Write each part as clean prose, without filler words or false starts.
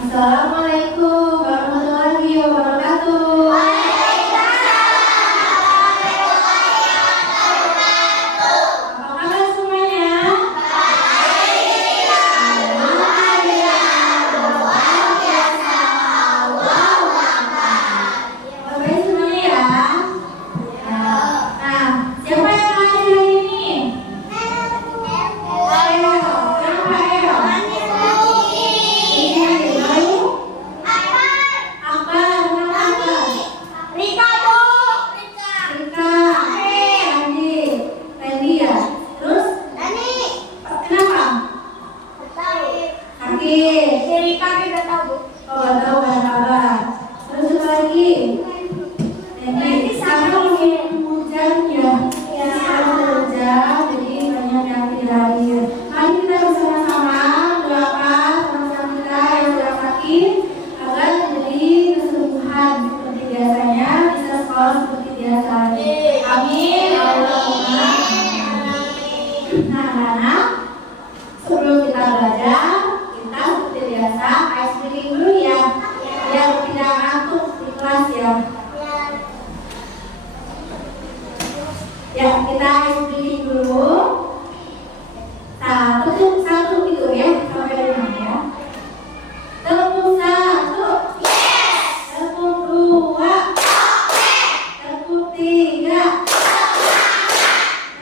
Assalamualaikum warahmatullahi wabarakatuh. Apa kabar semuanya? Baik semuanya ya. Nah, siapa yang ngajar hari ini? Ayo, siapa ayo? Ya, kita explain dulu. Satu gitu ya, sampai 5 ya. Tepuk 1. Yes. Tepuk 2. Oke. Tepuk 3.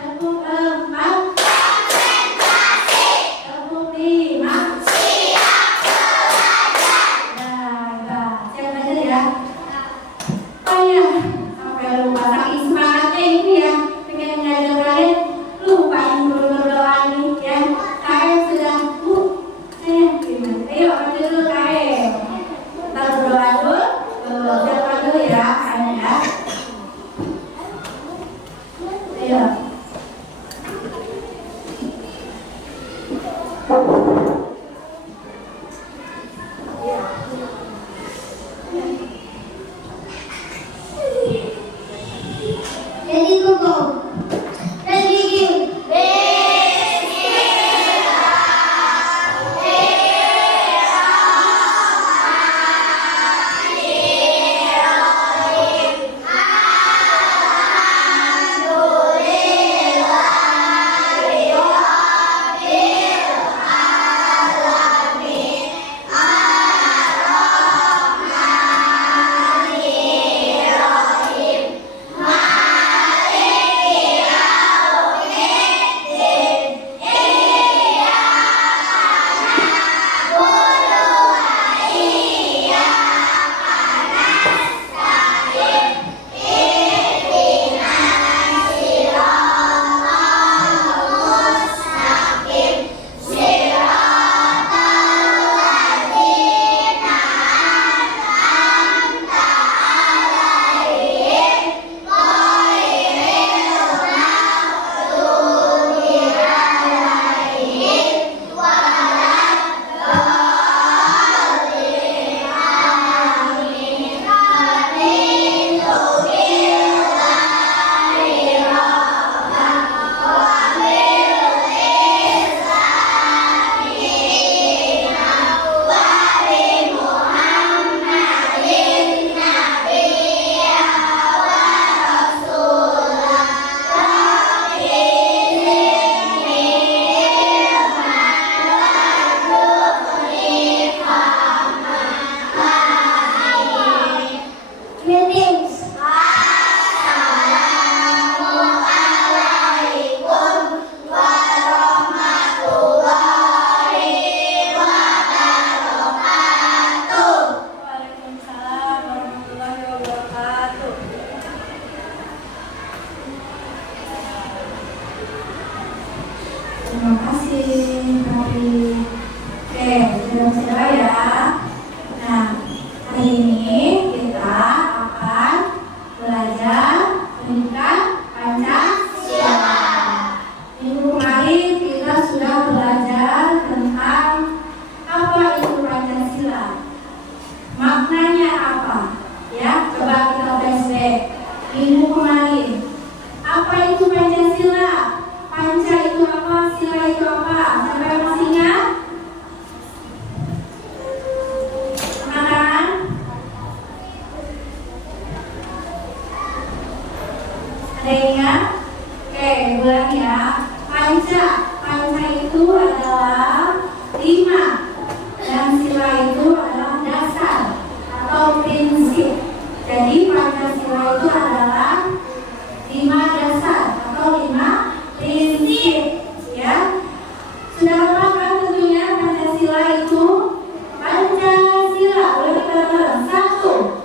Tepuk 4. Konsentrasi. Tepuk 5. Siap belajar. Nah, siap belajar ya. Oh ya, sampai lupa saking semangatnya ini ya. Ngajar kalian lupa berdoa nih ya. Kalian sudah ayo ambil dulu kalian. Kita berdoa dulu. Siapa dulu ya kalian ya. Ayo. Jadi tunggu. Terima kasih, Mari. Oke, saudara-saudara ya. Nah, hari ini kita akan belajar pendidikan Pancasila. Minggu kemarin kita sudah belajar tentang apa itu Pancasila, maknanya apa. Ya, coba kita flashback. Minggu kemarin, apa itu Pancasila? Panca itu apa? Sila itu apa? Siapa yang masih ingat? Dan sila itu adalah dasar atau prinsip. Jadi Pancasila itu adalah 5 dasar atau 5 prinsip, ya. Sudah lengkap kan tentunya Pancasila itu? Pancasila, boleh kita bareng? 1.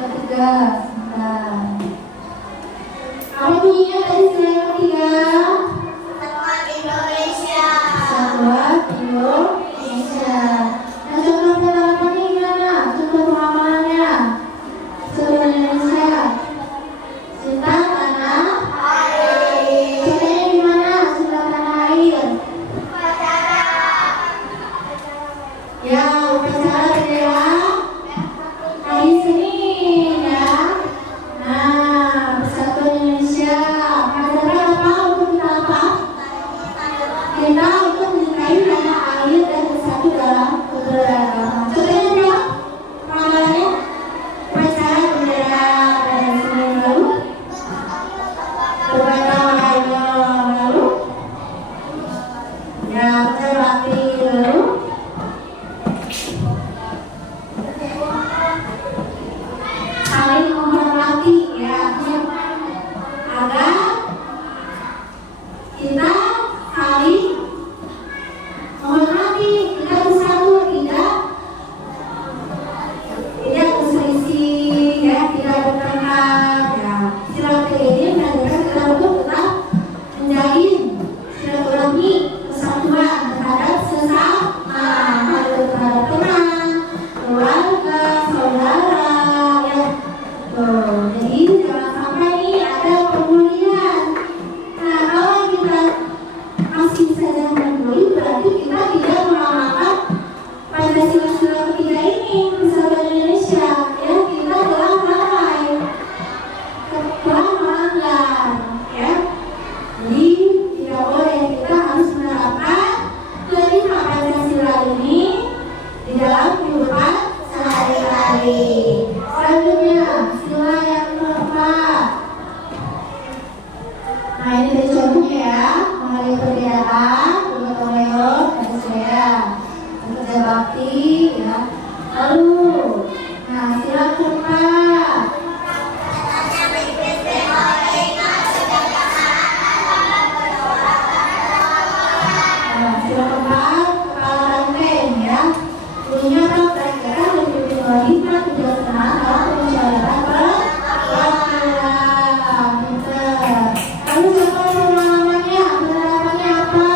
yang ketiga. Sebentar. Apa bunyinya tadi sila yang ketiga? Satuan Indonesia. Satuan Indonesia. Nah, contoh penerapannya gimana? Contoh pengamalannya. Satuan Indonesia. Cinta tanah air. Caranya gimana? Cinta tanah air. Upacara. Ya, upacara bendera. Hari Senin ya. Nah, Persatuan Indonesia. Upacara apa? Untuk kita apa? Kita untuk menyukai tanah air dan bersatu dalam keberagaman. Contohnya berapa? Pengamalannya? Upacara bendera pada Senin lalu. Beberapa hari lalu. Ya, upacara bakti lalu. Saling menghormati ya, agar kita saling menghormati, kita bersatu, tidak berselisih ya, tidak bertengkar ya. Silaturahmi ini menandakan kita untuk tetap menjalin silaturahmi persatuan terhadap sesama, terhadap teman, keluarga, saudara ya. Jadi jangan sampai nih ada pembulian. Nah, kalau kita masih saja membuli, berarti kita tidak mengamalkan Pancasila ketiga ini, Persatuan Indonesia ya. Kita telah lalai, telah melanggar ya. Jadi tidak boleh, kita harus menerapkan kelima Pancasila ini di dalam kehidupan sehari-hari. Selanjutnya, sila yang keempat. Nah, ini dari contohnya ya, mengenai perbedaan, gotong royong, dan saya kerja bakti ya. Lalu, nah sila keempat. Nah, sila keempat, kepala banteng ya. Bunyinya apa? Kira-kira lebih wanita tidak senang dalam permusyawaratan berkeluarga. Pinter. Lalu contoh pengalamannya, penerapannya apa?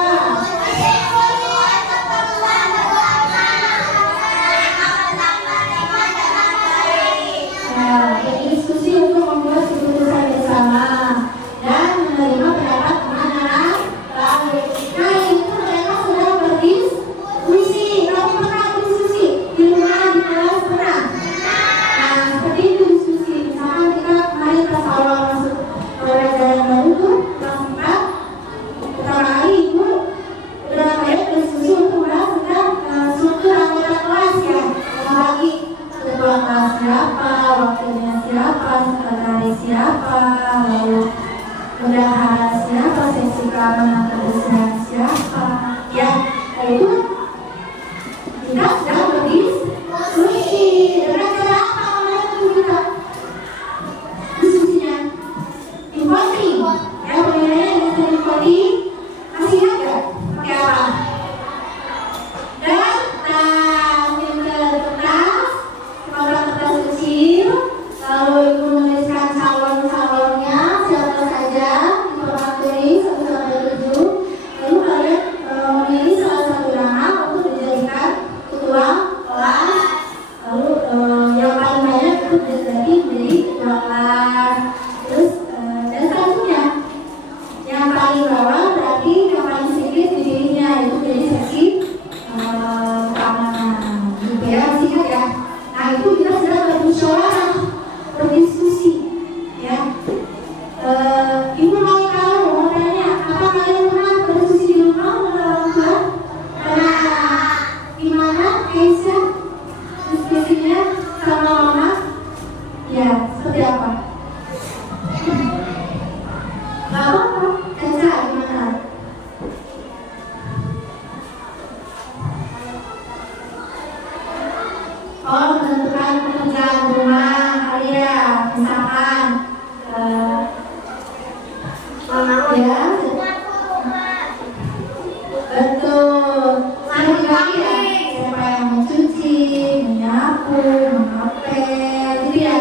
Nah, berdiskusi untuk membuat keputusan bersama dan menerima pendapat teman-teman lain. Nah, itu mereka sedang berdiskusi. Kamu pernah berdiskusi di rumah, di kelas pernah? Nah, seperti itu diskusi. Misalkan kita kemarin pas awal masuk pelajaran baru tuh kelas 4, pertama kali ibu udah banyak diskusi untuk bahas tentang struktur anggota kelas ya. Membagi ketua kelas siapa, wakilnya siapa, sekretaris siapa, lalu bendahara siapa, seksi keamanan kebersihan siapa ya. Nah, itu kita sedang berdiskusi. Dengan cara apa kemarin itu kita diskusinya? Voting ya, pemilihannya dengan cara voting. Masih ingat gak? Pakai apa? Dan kertas, kertas kecil. Lalu ibu menuliskan calon-calonnya siapa saja, informatori 1 sampai 7. Lalu kalian memilih salah satu nama untuk dijadikan ketua kelas. Lalu yang paling banyak itu berarti menjadi ketua kelas. Terus dan selanjutnya yang paling bawah berarti yang paling sedikit dipilihnya, itu menjadi seksi keamanan. Gitu ya, masih ingat ya? Nah, itu kita sedang bermusyawarah, berdiskusi ya. Ibu mau tanya, apa kalian pernah berdiskusi di rumah dengan orang tua? Pernah. Gimana Aisyah diskusinya sama mama? Ya, seperti apa? Gak apa-apa, Caca gimana? Oh, menentukan pekerjaan rumah kalian, misalkan ya, betul. Siapa yang mencuci, menyapu, mengepel, gitu ya.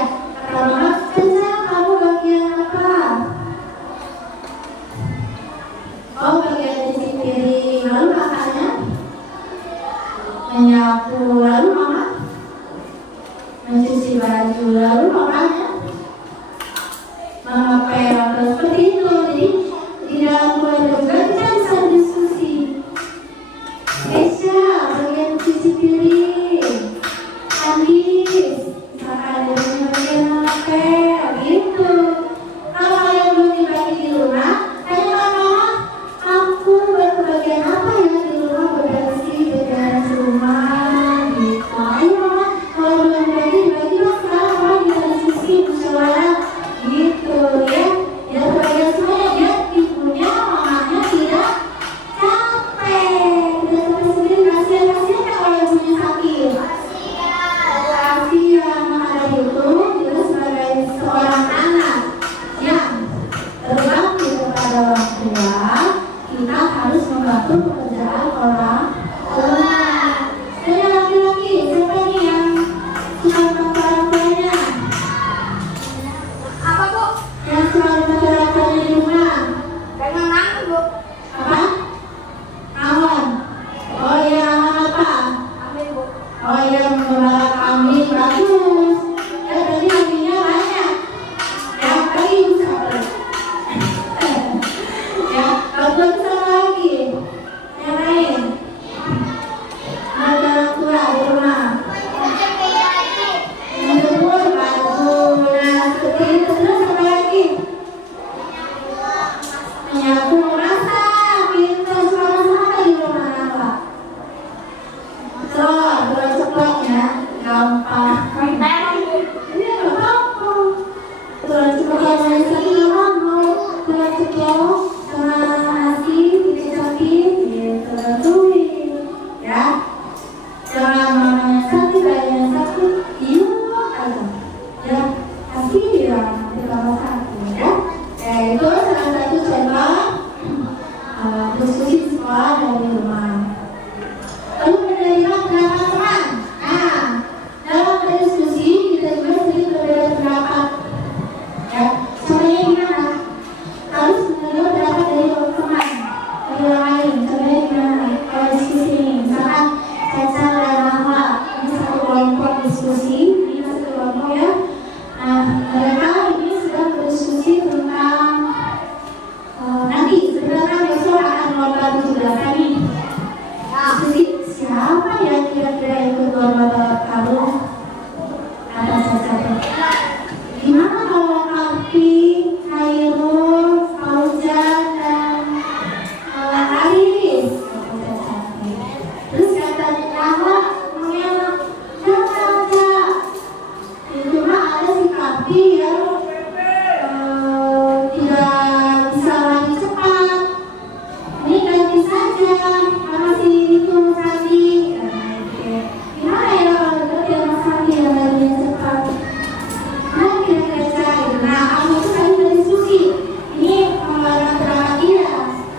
kaki yang tidak bisa lari cepat. Ini ganti saja, masih itu tadi. Gimana ya kalau kita yang kaki yang larinya cepat? Nah, kira-kira cari. Nah, aku tuh tadi berdiskusi. Ini pengeluaran pendapat dia.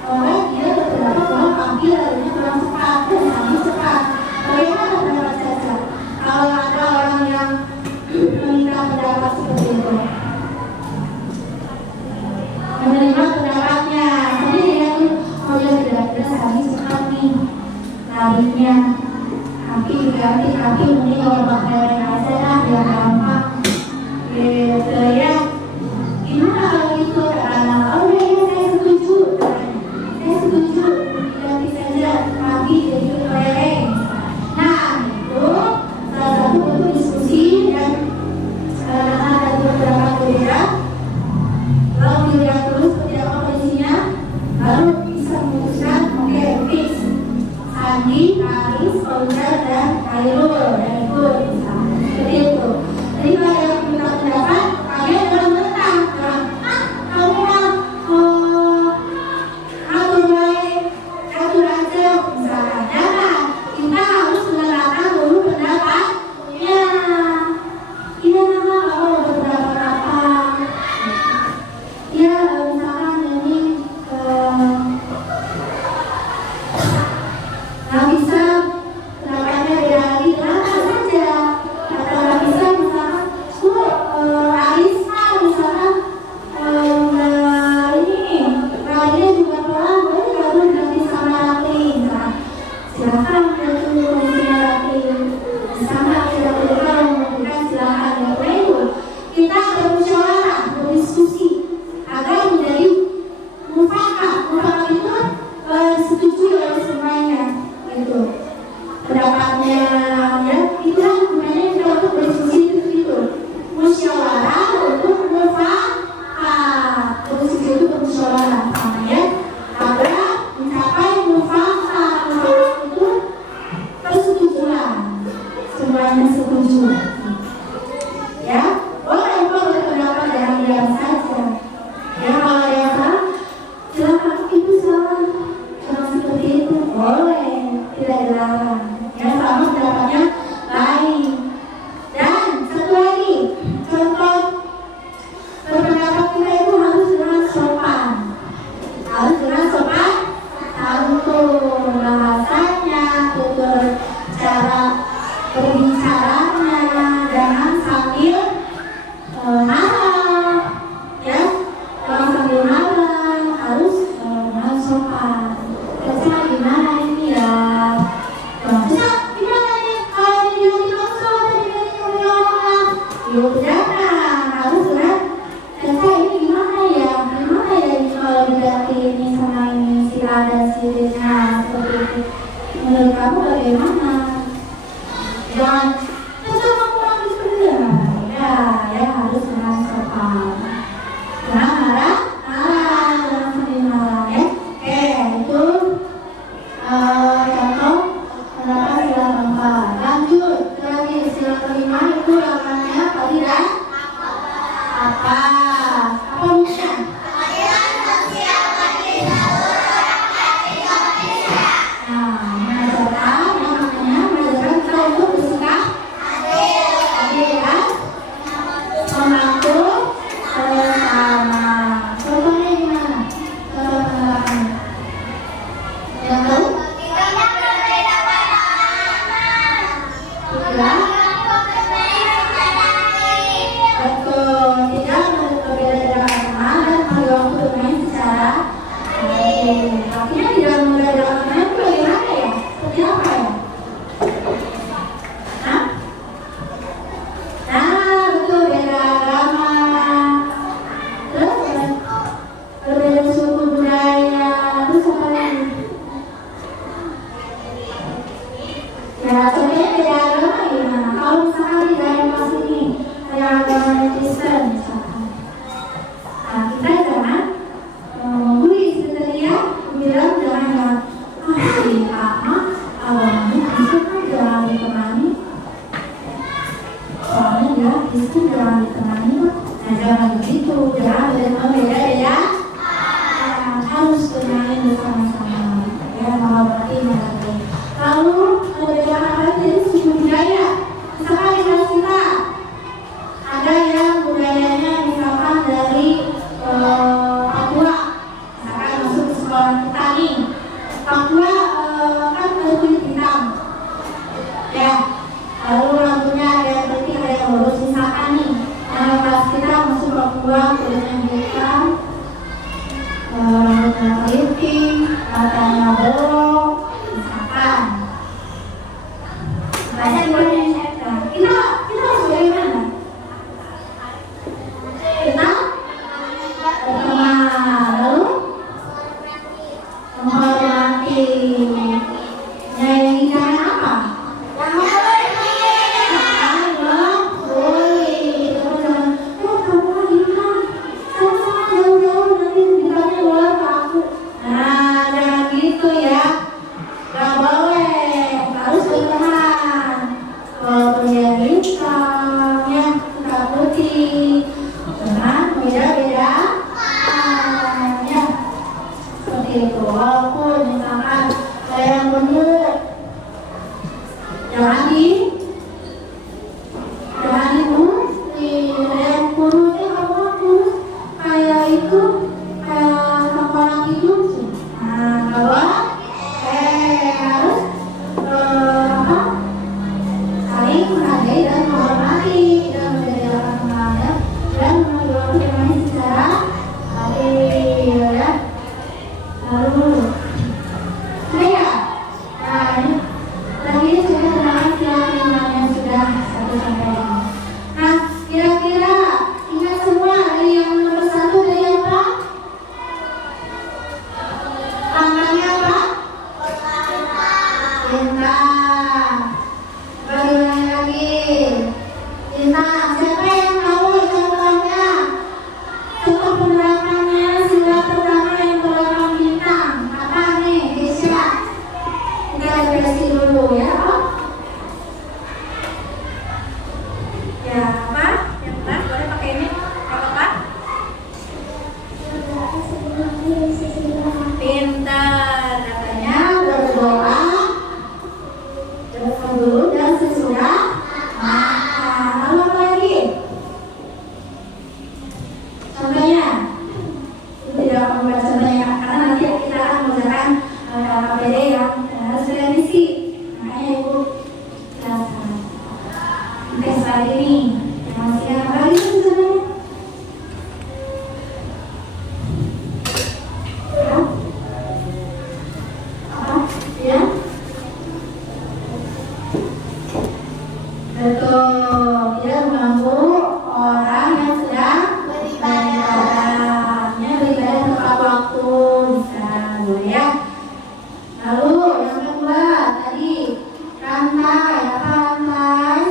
Orang dia berpendapat bahwa kaki larinya kurang cepat dan kaki cepat. Bagaimana pendapat Caca? Kalau ada orang yang meminta pendapat seperti itu, menerima pendapatnya, jadi dia tuh dia tidak kaki cepat nih larinya, kaki diganti kaki mending kalau pakai aja dah biar gampang gitu ya. Gimana kalau gitu? Oh ya, saya setuju, diganti saja kaki jadi kelereng. Nah itu salah satu bentuk diskusi dan ada beberapa berbeda. Kalau dilihat terus seperti apa kondisinya, baru bisa memutuskan oke, fix Sandi, Aris, Fauzan, dan Khairul dan ikut seperti itu. Jadi kalau yang minta pendapat, kalian jangan mentang, kamu mah atur baik, atur aja misalnya. Jangan, kita harus mendengarkan dulu pendapatnya. Iya nama kalau berpendapat apa? Ya misalkan ini nggak bisa pendapatnya beda lagi, kenapa saja? Atau nggak bisa misalkan Arisa misalkan ini juga pelan, boleh nggak tuh ganti sama Ratli? Nah, silakan ganti kondisinya Ratli. Sama tidak perlu kalau membutuhkan silakan ya. Itu kita bermusyawarah, berdiskusi agar menjadi mufakat. Mufakat itu setuju oleh semuanya, gitu. Pendapatnya ya, itu sebenarnya kita untuk berdiskusi itu musyawarah untuk mufakat. Berdiskusi itu bermusyawarah, namanya agar mencapai mufakat. Mufakat itu persetujuan, semuanya setuju. Ya, boleh kok berpendapat dengan diam saja. Ya, kalau ada yang salah, silakan itu salah. Jangan seperti itu, boleh, tidak dilarang. Ya, sama pendapatnya baik. Dan satu lagi, contoh berpendapat kita itu harus dengan sopan. Harus dengan sopan, santun bahasanya, tutur cara berbicaranya, jangan sambil marah, ya, jangan sambil marah, harus sopan. Bisa gimana ini ya? Bisa gimana nih? Kalau diganti konsol atau diganti orang, yuk jangan, harus kan? Bisa ini gimana ya? Gimana ya ini kalau diganti ini sama ini sila dan silanya seperti itu? Menurut kamu bagaimana? Jangan kamu lagi kerja, ya harus dengan sopan. Jangan marah, jangan sambil marah ya. Oke, itu contoh pendapat sila keempat. Lanjut lagi sila kelima itu namanya tadi dan apa? Apa Musya? Itu jangan ditemani kok. Nah jangan begitu, jangan beda-beda. Harus bermain bersama-sama. Ya, menghormati mereka. Lalu bagaimana dari suku budaya? Misalkan di kelas kita ada yang budayanya misalkan dari Papua, misalkan masuk ke sekolah kita nih. Papua kan kulit hitam, ya. Lalu rambutnya ada yang putih, ada yang lurus. Misalkan nih, kelas kita masuk Papua kulitnya hitam, rambutnya keriting, matanya bolong, misalkan. Kita harus bagaimana? Kita lalu menghormati. Yang jangan apa? Jangan membuli. Kamu lagi kan? Sama-sama jauh-jauh nanti ditanya bola ke aku. Nah, jangan gitu ya. Gak boleh. Harus berteman. Kalau dia hitam, ya kita putih. Teman beda-beda. Ya. Seperti itu. Walaupun misalkan ada yang gemuk, jangan dimuti. Ada yang kurusnya kamu kurus kayak itu, kayak kepala hidup sih. Nah, kalau harus apa? Saling menghargai dan menghormati dan menjadikan temannya dan menghormati temannya secara adil, ya. Lalu saya, nah tadi sudah kenal yang sudah 1 sampai 5. Nah, kira-kira ingat semua dari yang nomor 1 dari apa? Tangannya apa? Bintang. Bagaimana lagi? Bintang. Siapa yang tahu contohnya? Contoh penerapannya sila pertama yang berlambang bintang. Apa nih, Desya? Kita revisi dulu ya. Ya, apa? Yang benar boleh pakai ini. Apa? Pintar. Katanya berdoa dulu dan sesudah makan. Lalu apa lagi? Contohnya, itu tidak akan membuat contohnya karena nanti kita akan mengerjakan KPD yang harus direvisi. Makanya ibu jelaskan. Oke, slide ini yang masih apa lagi sebenarnya? Apa? Ya? Betul, dia mengganggu orang yang sedang beribadah. Beribadah tepat waktu, bisa dulu ya. Lalu yang kedua tadi rantai, apa rantai?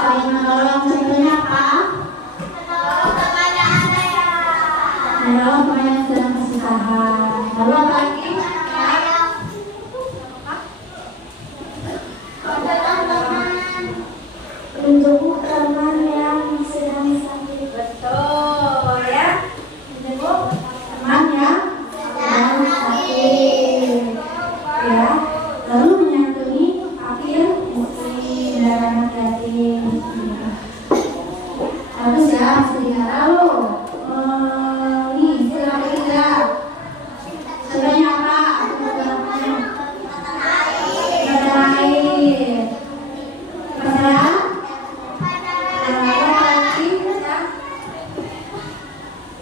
Saling menolong. Contohnya apa? Menolong teman yang sedang kesusahan. Lalu apa lagi? Menjenguk teman yang sedang sakit. Betul ya. Menjenguk teman yang sedang sakit. Ya. Lalu menyantuni fakir, miskin, dan anak yatim. Bagus ya, sedikit. Lalu nih sila ketiga. Contohnya apa? Mata air. Masalah?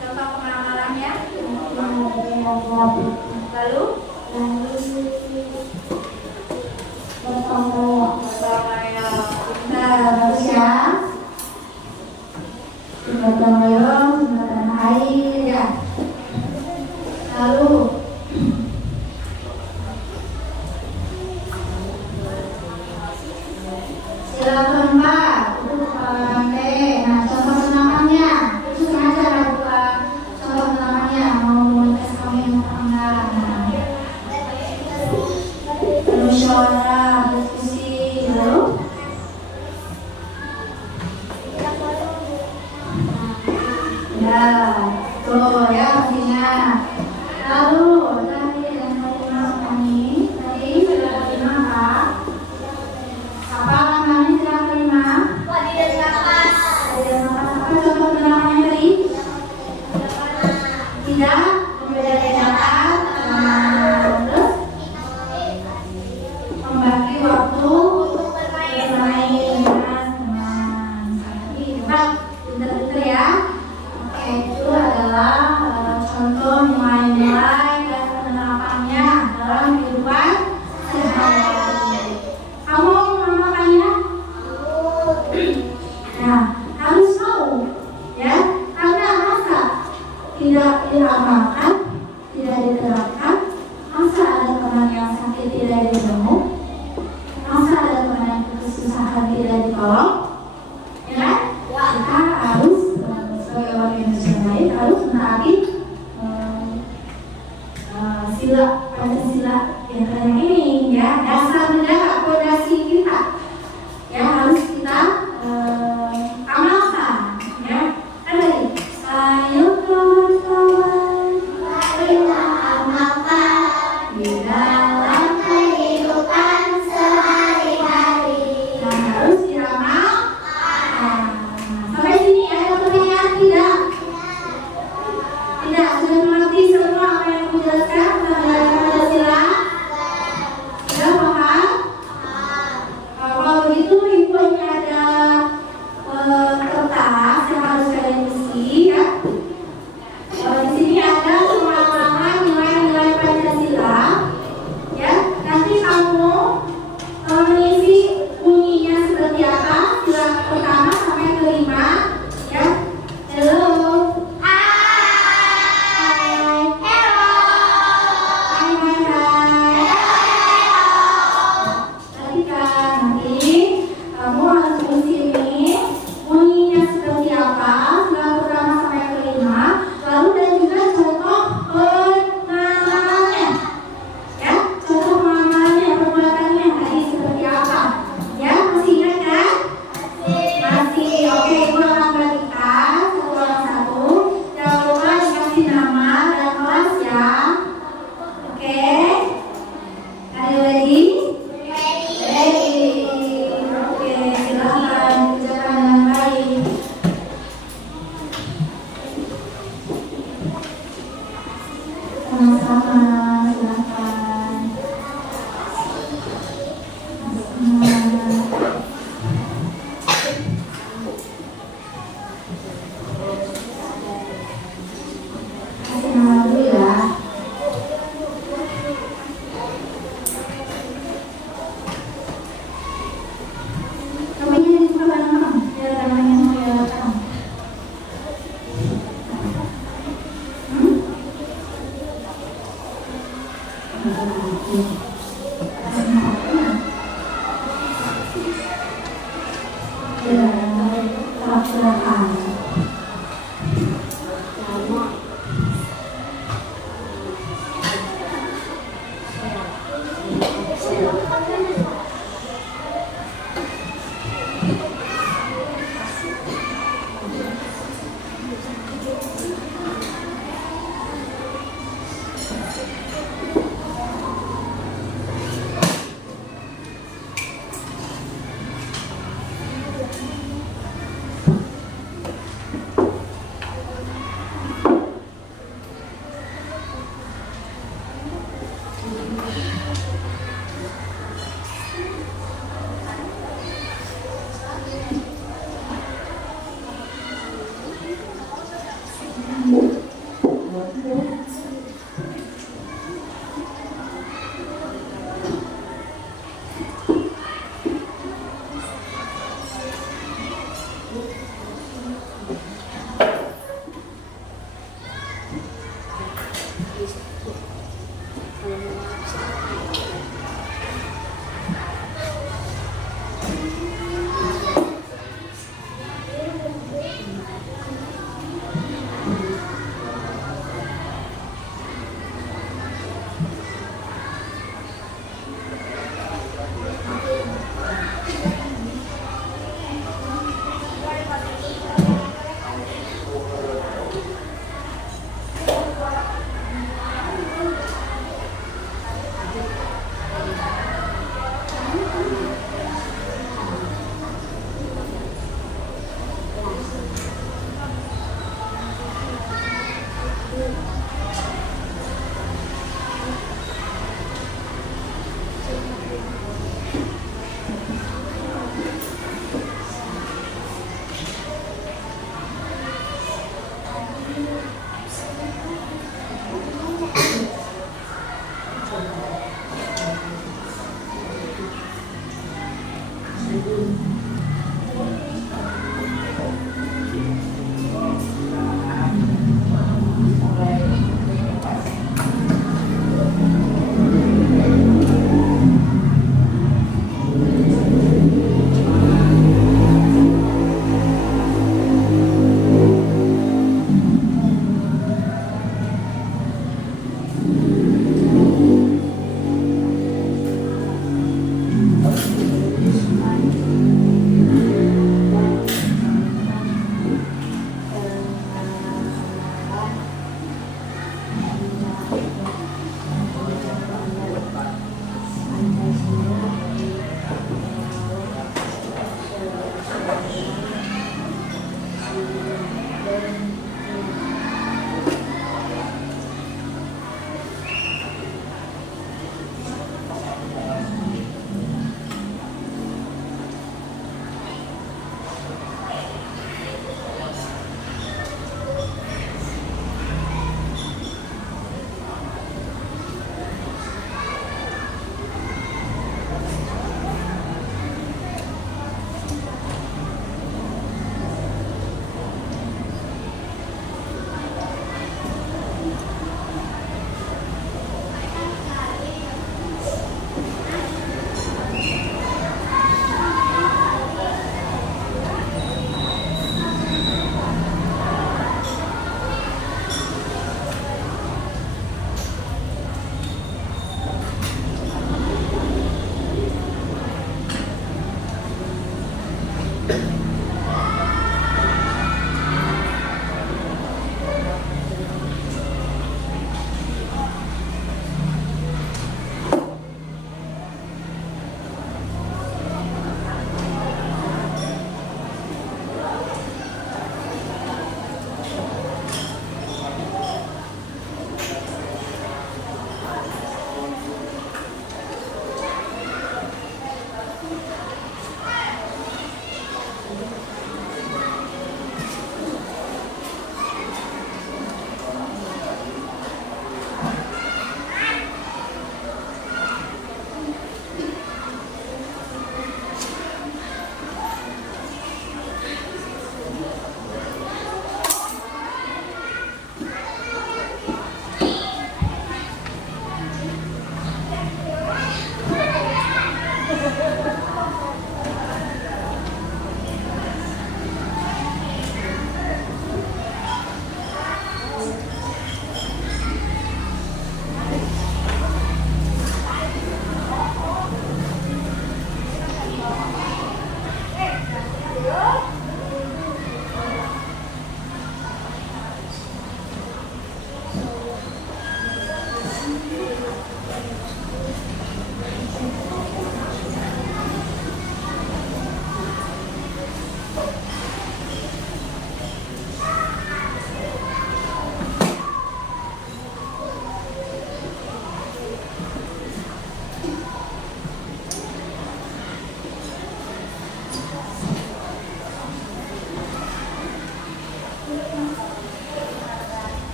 Contoh pengamalannya. Lalu nah, bagus ya. Jembatan layang, jembatan air ya. Lalu sila keempat itu pandai. Nah, contoh penamannya itu sengaja bukan contoh penamannya mau mengetes kami yang enggak. Musyawarah, diskusi. Lalu Ya, tuh ya pastinya. Lalu tadi yang kelima ini, tadi sudah kelima apa? Apa namanya sudah kelima? Tidak nafas. Apa contoh namanya tadi? Tidak membeda dapat. Terus membagi waktu bermain dengan teman. Hebat, pintar-pintar ya. Oke, itu adalah contoh nilai-nilai dan penerapannya dalam kehidupan sehari-hari. Kamu mau mengamalkannya? Nah, harus tahu ya, karena masa tidak diamalkan, tidak diterapkan, masa ada teman yang sakit tidak dijenguk, masa ada teman yang kesusahan tidak ditolong, ya kan? Kita harus sebagai warga Indonesia yang baik harus menaati sila Pancasila yang keren ini ya, dasar negara fondasi kita ya, harus kita amalkan ya. Kan tadi ayo kawan-kawan Kita amalkan di dalam kehidupan sehari-hari. yang harus diramalkan. Sampai sini ada pertanyaan tidak? Tidak, sudah mengerti semua apa yang aku jelaskan tentang Pancasila? Sudah paham? Kalau begitu ibu ini ada kertas yang harus kalian isi ya. Di sini ada pemahaman nilai-nilai Pancasila ya. Nanti kamu mengisi bunyinya seperti apa? Sila pertama sampai kelima ya. Hello.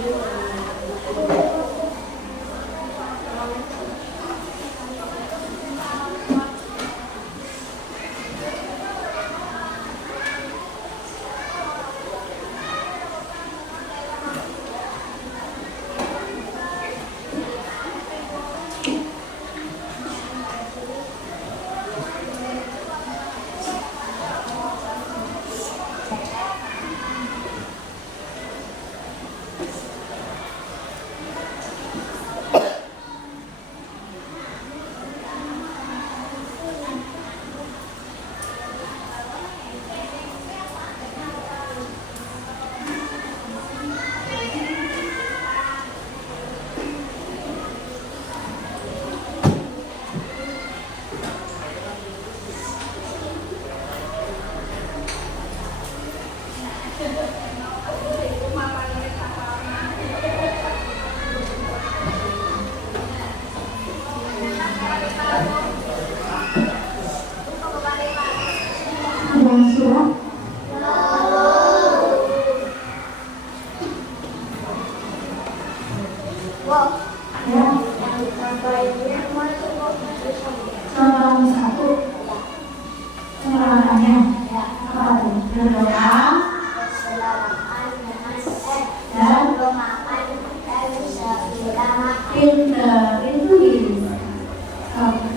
Yang sudah ya, contoh satu pengalamannya apa tuh? Berdoa dan pinter itu satu.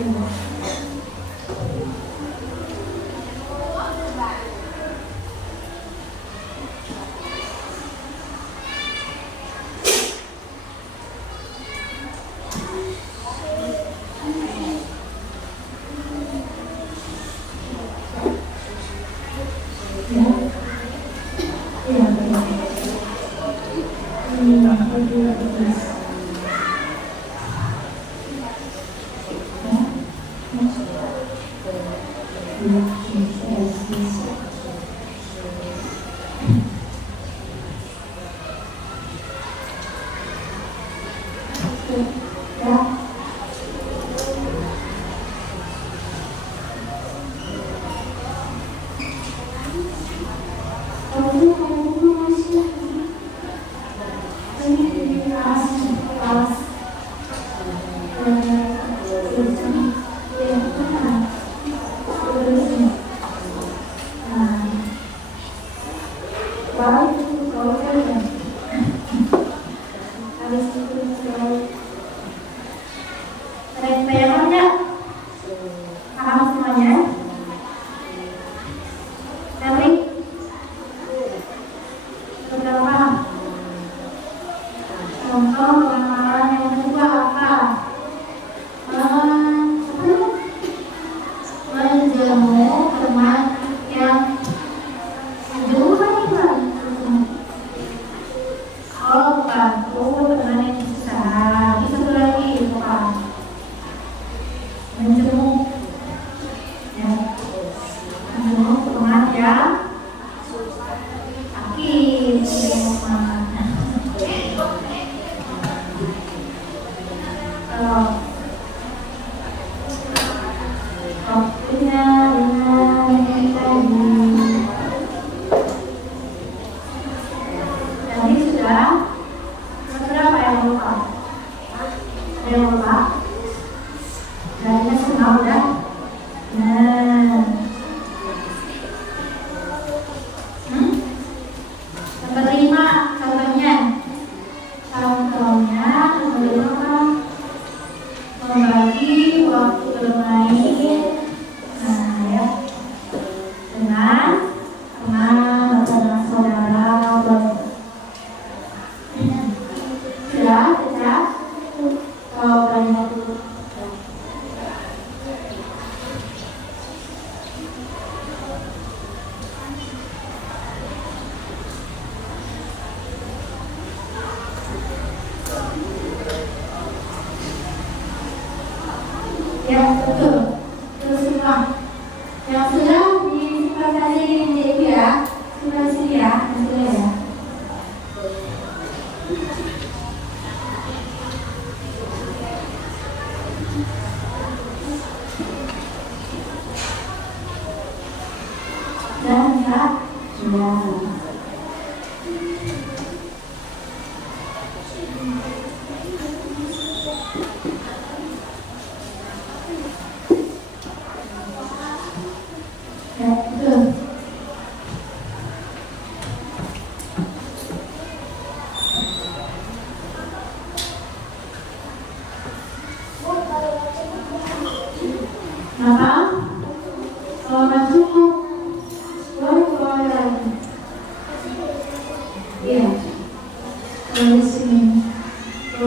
Ya,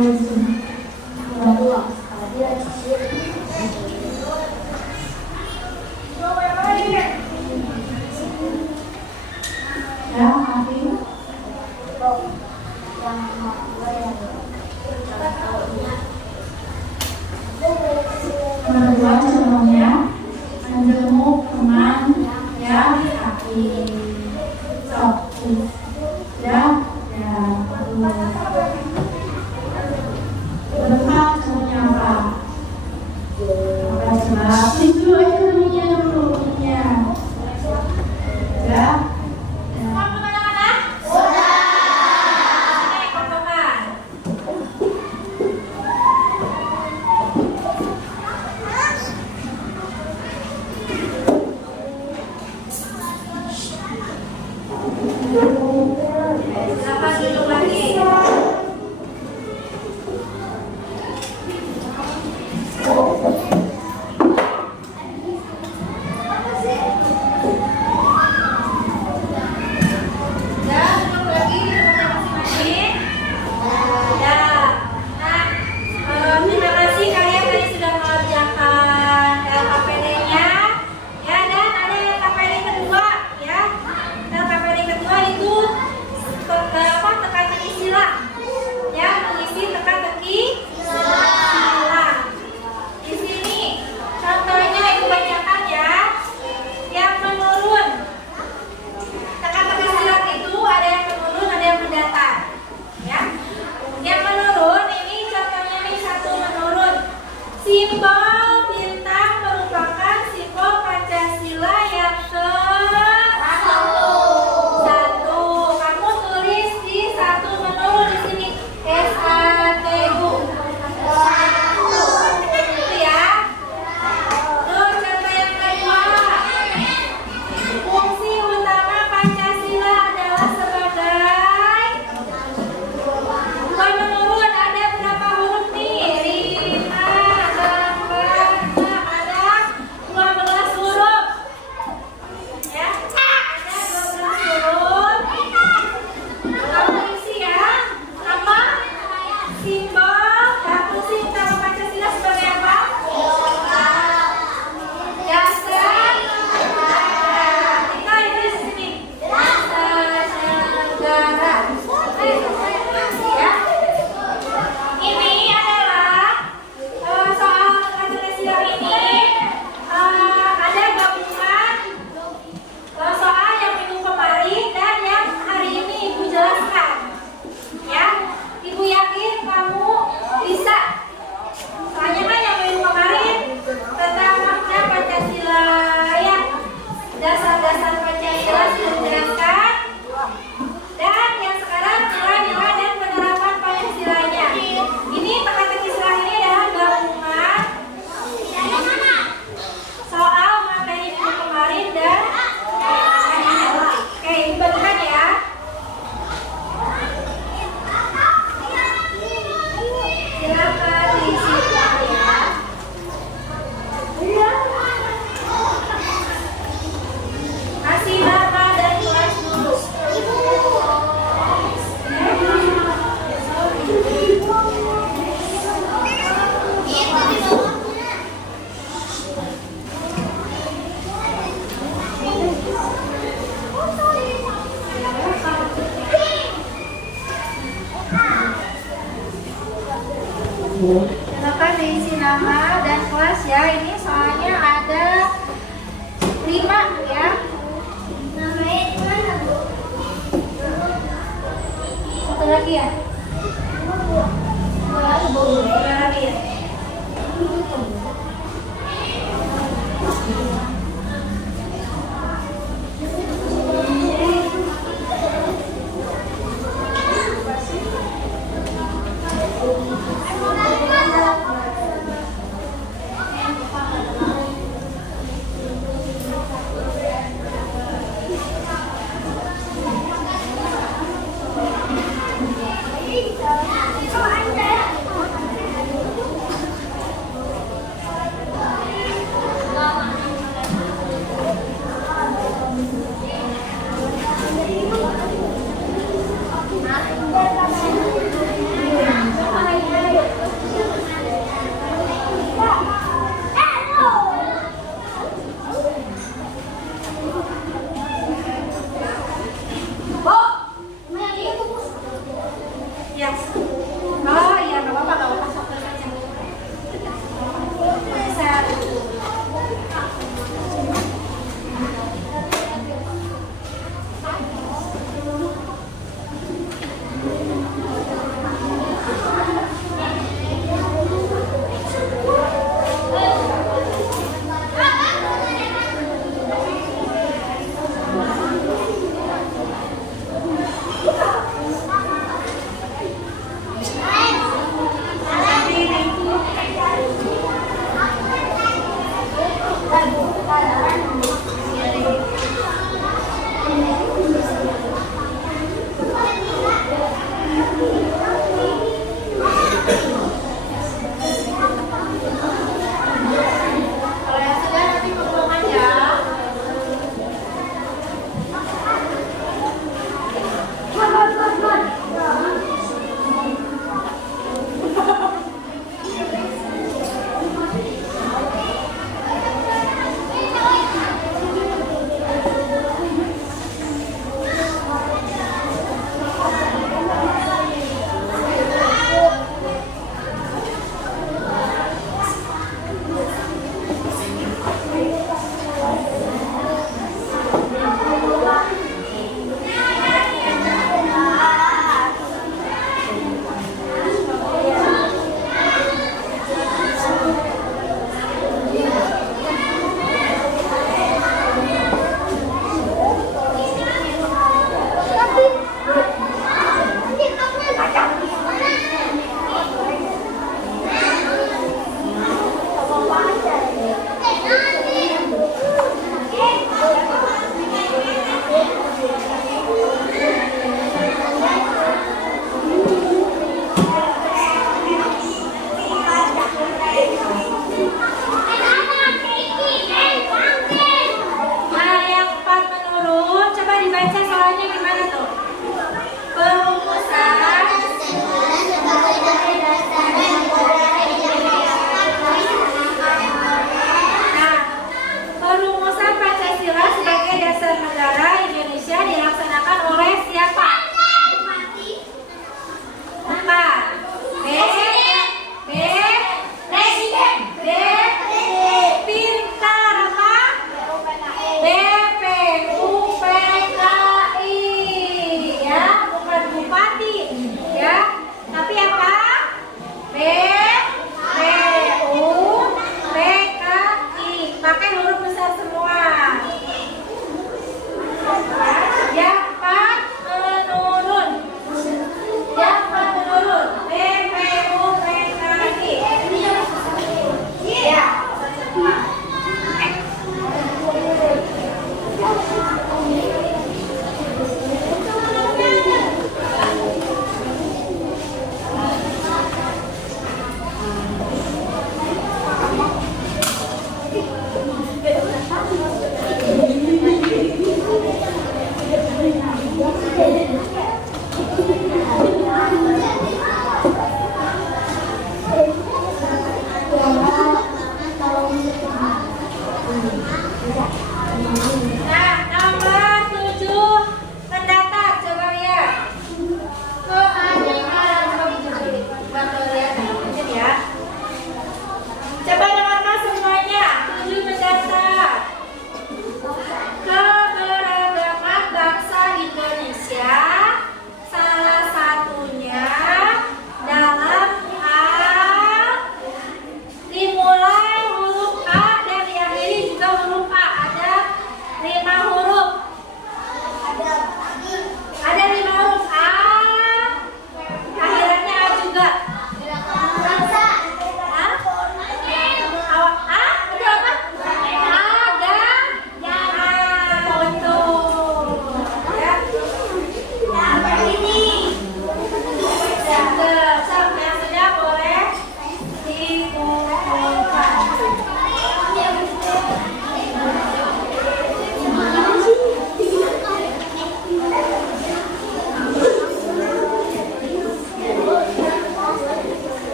Afif. Kedua contohnya menjenguk teman yang sakit. Sok, ya, ya. Berempat contohnya apa? Apa coba? Please dulu aja dulunya dulunya. Ya. Silakan duduk lagi. Terima kasih kalian tadi sudah mengerjakan LKPD-nya. Ya, dan ada LKPD kedua ya. LKPD kedua itu teka-teki sila. Ya, mengisi teka-teki sila. Di sini contohnya ibu bacakan ya. Yang menurun. Teka-teki silat itu ada yang menurun, ada yang mendatar. Ya. Yang menurun ini contohnya nih satu menurun. Simbol bintang merupakan simbol Pancasila yang satu. Kamu tulis di satu menurun di sini. SATU. Itu ya. Terus contoh yang kedua. Fungsi utama Pancasila adalah sebagai bukan menurun, ada berapa huruf nih? 5, 8, 6, ada 12 huruf. Ya, ada 12 huruf. Kamu isi ya. Apa? Simbol dan fungsi utama Pancasila sebagai apa? Dasar negara. Kita ini di sini. Dasar negara. Ya. Ini adalah soal Pancasila ini ada gabungan soal yang minggu kemarin dan yang hari ini Ibu jelaskan. Ya, Ibu yakin kamu bisa. Soalnya kan yang minggu kemarin tentang makna Pancasila ya, dasar-dasar Pancasila sudah dijelaskan. Dan yang sekarang nilai-nilai dan penerapan Pancasilanya. Ini teka-teki sila ini adalah gabungan soal materi minggu kemarin dan oke, Ibu bagikan ya. Silakan diisi ya. Kasih nama dan kelas dulu. Silakan diisi nama dan kelas ya. Ini soalnya ada 5 ya. Namanya gimana, Bu? Satu lagi ya? Dua lagi ya?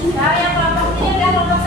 Kalau yang kelompok ini udah kelompok